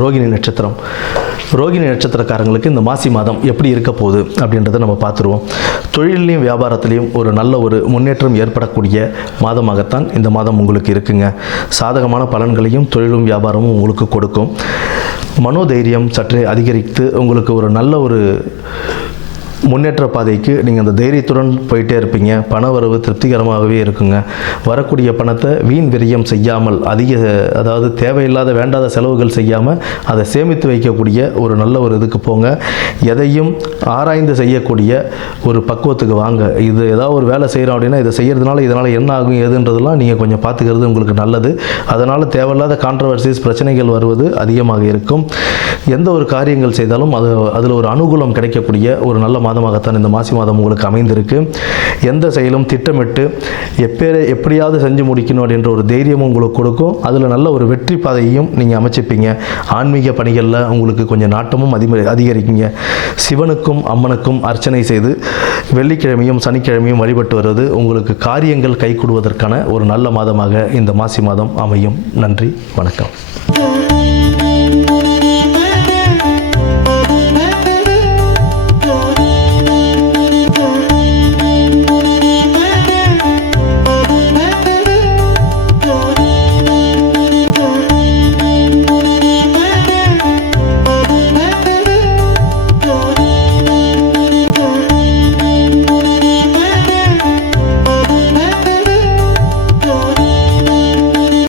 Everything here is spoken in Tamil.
ரோகிணி நட்சத்திரம். ரோகிணி நட்சத்திரக்காரங்களுக்கு இந்த மாசி மாதம் எப்படி இருக்க போகுது அப்படின்றத நம்ம பார்த்துருவோம். தொழிலையும் வியாபாரத்திலையும் ஒரு நல்ல ஒரு முன்னேற்றம் ஏற்படக்கூடிய மாதமாகத்தான் இந்த மாதம் உங்களுக்கு இருக்குங்க. சாதகமான பலன்களையும் தொழிலும் வியாபாரமும் உங்களுக்கு கொடுக்கும். மனோதைரியம் சற்றே அதிகரித்து உங்களுக்கு ஒரு நல்ல ஒரு முன்னேற்ற பாதைக்கு நீங்கள் அந்த தைரியத்துடன் போயிட்டே இருப்பீங்க. பண வரவு திருப்திகரமாகவே இருக்குங்க. வரக்கூடிய பணத்தை வீண் விரயம் செய்யாமல் அதாவது தேவையில்லாத வேண்டாத செலவுகள் செய்யாமல் அதை சேமித்து வைக்கக்கூடிய ஒரு நல்ல ஒரு இதுக்கு போங்க. எதையும் ஆராய்ந்து செய்யக்கூடிய ஒரு பக்குவத்துக்கு வாங்க. இது ஏதாவது ஒரு வேலை செய்கிறோம் அப்படின்னா இதை செய்கிறதுனால இதனால் என்ன ஆகும் எதுன்றதெல்லாம் நீங்கள் கொஞ்சம் பார்த்துக்கிறது உங்களுக்கு நல்லது. அதனால் தேவையில்லாத கான்ட்ரவர்சிஸ் பிரச்சனைகள் வருவது அதிகமாக இருக்கும். எந்த ஒரு காரியங்கள் செய்தாலும் அதில் ஒரு அனுகூலம் கிடைக்கக்கூடிய ஒரு நல்ல மாதமாகத்தான் இந்த மாசி மாதம் உங்களுக்கு அமைந்திருக்கு. எந்த செயலும் திட்டமிட்டு எப்படியாவது செஞ்சு முடிக்கணும் அப்படின்ற ஒரு தைரியமும் உங்களுக்கு கொடுக்கும். அதில் நல்ல ஒரு வெற்றி பாதையையும் நீங்கள் அமைச்சிப்பீங்க. ஆன்மீக பணிகளில் உங்களுக்கு கொஞ்சம் நாட்டமும் அதிகரிக்குங்க. சிவனுக்கும் அம்மனுக்கும் அர்ச்சனை செய்து வெள்ளிக்கிழமையும் சனிக்கிழமையும் வழிபட்டு வருவது உங்களுக்கு காரியங்கள் கைகூடுவதற்கான ஒரு நல்ல மாதமாக இந்த மாசி மாதம் அமையும். நன்றி, வணக்கம்.